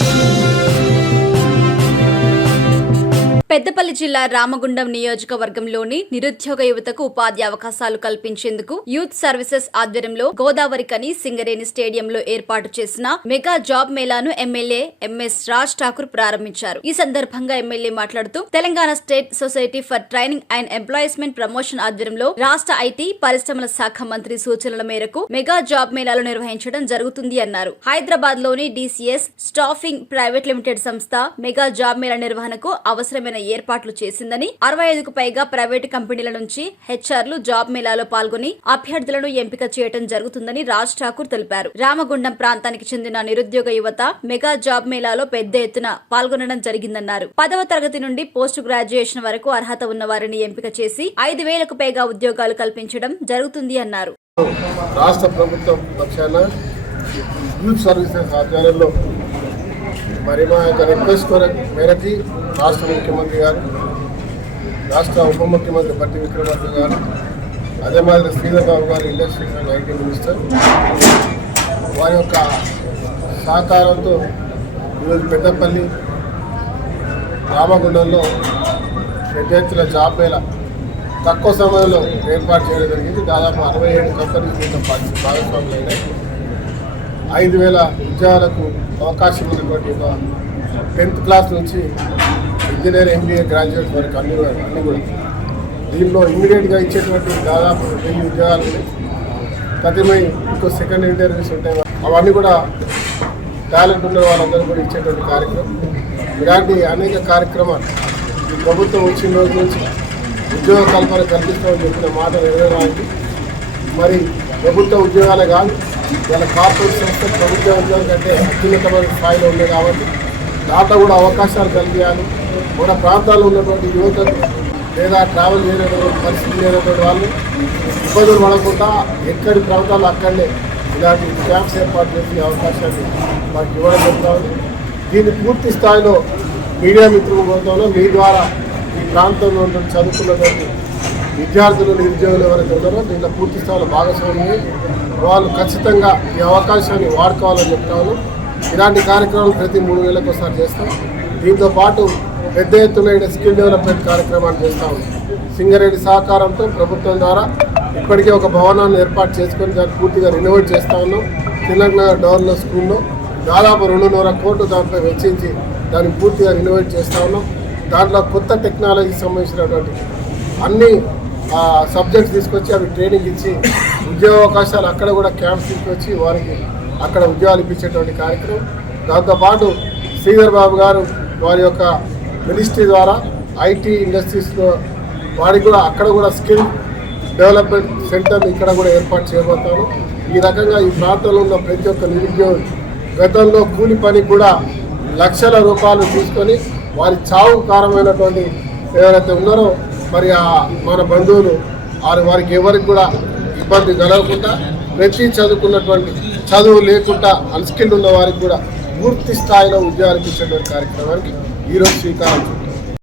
Música Peddapalli జిల్లా రామగుండం నియోజకవర్గంలోని నిరుద్యోగ యువతకు ఉపాధి అవకాశాలు కల్పించేందుకు యూత్ సర్వీసెస్ ఆధ్వర్యంలో గోదావరి కని సింగరేణి స్టేడియంలో ఏర్పాటు చేసిన మెగా జాబ్ మేళాను ఎమ్మెల్యే ఎంఎస్ రాజ్ ఠాకూర్ ప్రారంభించారు. ఈ సందర్భంగా ఎమ్మెల్యే మాట్లాడుతూ Telangana state society for training and employment promotion ఆధ్వర్యంలో రాష్ట్ర ఐటీ పరిశ్రమల శాఖ మంత్రి సూచనల మేరకు మెగా జాబ్ మేళాలు నిర్వహించడం జరుగుతుంది అన్నారు. హైదరాబాద్లోని డిసిఎస్ స్టాఫింగ్ ప్రైవేట్ లిమిటెడ్ సంస్థ మెగా జాబ్ మేళా నిర్వహణకు అవసరమైన ఏర్పాట్లు చేసిందని అరవై ఐదుకు పైగా ప్రైవేటు కంపెనీల నుంచి హెచ్ఆర్లు జాబ్ మేళాలో పాల్గొని అభ్యర్థులను ఎంపిక చేయడం జరుగుతుందని రాజ్ ఠాకూర్ తెలిపారు. రామగుండం ప్రాంతానికి చెందిన నిరుద్యోగ యువత మెగా జాబ్ మేళాలో పెద్ద ఎత్తున పాల్గొనడం జరిగిందన్నారు. పదవ తరగతి నుండి పోస్ట్ గ్రాడ్యుయేషన్ వరకు అర్హత ఉన్న వారిని ఎంపిక చేసి ఐదు వేలకు పైగా ఉద్యోగాలు కల్పించడం జరుగుతుంది అన్నారు. రాష్ట్ర ప్రభుత్వం పక్షాన యూత్ సర్వీసెస్ ఆధ్వర్యంలో మరి మా యొక్క రిక్వెస్ట్ మేరకి రాష్ట్ర ముఖ్యమంత్రి గారు రాష్ట్ర ఉప ముఖ్యమంత్రి పట్టి విక్రమార్క గారు అదే మాదిరి శ్రీధర్బాబు గారు ఇండస్ట్రీస్ అండ్ ఐటీ మినిస్టర్ వారి యొక్క సహకారంతో ఈరోజు పెద్దపల్లి రామగుండంలో పెద్ద ఎత్తున జాబ్ మేళ తక్కువ సమయంలో ఏర్పాటు చేయడం జరిగింది. దాదాపు అరవై ఏడు కంపెనీలు దీంట్లో భాగస్వాములు అయినాయి ఐదు వేల ఉద్యోగాలకు అవకాశం ఉన్నటువంటి ఒక టెన్త్ క్లాస్ నుంచి ఇంజనీర్ ఎంబీఏ గ్రాడ్యుయేట్ వరకు అన్ని అన్ని కూడా. దీనిలో ఇమీడియట్గా ఇచ్చేటువంటి దాదాపు వెయ్యి ఉద్యోగాలు ఉన్నాయి ప్రతిమై ఇంకో సెకండ్ ఇంటర్వ్యూస్ ఉంటాయి. అవన్నీ కూడా టాలెంట్ ఉన్న వాళ్ళందరూ కూడా ఇచ్చేటువంటి కార్యక్రమం. ఇలాంటి అనేక కార్యక్రమాలు ఈ ప్రభుత్వం వచ్చిన రోజు నుంచి ఉద్యోగ కల్పన కల్పిస్తామని చెప్పిన మాట నెరవేరాలి. మరి ప్రభుత్వ ఉద్యోగాలే కాదు వాళ్ళ కార్పొరేట్ సంస్థ ప్రభుత్వ ఉద్యోగం కంటే అత్యున్నతమైన స్థాయిలో ఉంది కాబట్టి దాంట్లో కూడా అవకాశాలు కలిగాను మన ప్రాంతాల్లో ఉన్నటువంటి యువతకు లేదా ట్రావెల్ చేయలేనటువంటి పరిస్థితి లేనటువంటి వాళ్ళు ఇబ్బందులు పడకుండా ఎక్కడి ప్రాంతాలు అక్కడనే ఇలాంటి క్యాంప్స్ ఏర్పాటు చేసే అవకాశాన్ని మాకు ఇవ్వడం జరుగుతుంది దీన్ని పూర్తి స్థాయిలో మీడియా మిత్రుల బృందంలో మీ ద్వారా ఈ ప్రాంతంలో చదువుకున్నటువంటి విద్యార్థులు నిరుద్యోగులు ఎవరైతే ఉన్నారో దీంట్లో పూర్తి స్థాయిలో భాగస్వామ్యం వాళ్ళు ఖచ్చితంగా ఈ అవకాశాన్ని వాడుకోవాలని చెప్తాను. ఇలాంటి కార్యక్రమాలు ప్రతి మూడు నెలలకు ఒకసారి చేస్తాం. దీంతో పాటు పెద్ద ఎత్తున స్కిల్ డెవలప్మెంట్ కార్యక్రమాలు చేస్తాం సింగరేణి సహకారంతో ప్రభుత్వం ద్వారా ఇప్పటికే ఒక భవనాన్ని ఏర్పాటు చేసుకొని దాన్ని పూర్తిగా రినోవేట్ చేస్తా ఉన్నాం. తెలంగాణ డవర్లో స్కూల్లో దాదాపు రెండున్నర కోట్లు దాంట్లో వెచ్చించి దాన్ని పూర్తిగా రినోవేట్ చేస్తా ఉన్నాం. దాంట్లో కొత్త టెక్నాలజీకి సంబంధించినటువంటి అన్ని సబ్జెక్ట్స్ తీసుకొచ్చి అవి ట్రైనింగ్ ఇచ్చి ఉద్యోగ అవకాశాలు అక్కడ కూడా క్యాంప్స్ తీసుకొచ్చి వారికి అక్కడ ఉద్యోగాలు ఇప్పించేటువంటి కార్యక్రమం. దాంతోపాటు శ్రీధర్ బాబు గారు వారి యొక్క మినిస్ట్రీ ద్వారా ఐటీ ఇండస్ట్రీస్లో వారికి కూడా అక్కడ కూడా స్కిల్ డెవలప్మెంట్ సెంటర్ ఇక్కడ కూడా ఏర్పాటు చేయబోతాను ఈ రకంగా ఈ ప్రాంతంలో ఉన్న ప్రతి ఒక్క నిరుద్యోగి గతంలో కూలి పని కూడా లక్షల రూపాయలు తీసుకొని వారి చావు కారమైనటువంటి ఎవరైతే ఉన్నారో మరి ఆ మన బంధువులు వారి వారికి ఎవరికి కూడా ఇబ్బంది కలగకుండా ప్రతి చదువుకున్నటువంటి చదువు లేకుండా అన్స్కిల్డ్ ఉన్న వారికి కూడా పూర్తి స్థాయిలో ఉద్యోగాలు ఇచ్చేటువంటి కార్యక్రమానికి ఈరోజు శ్రీకారం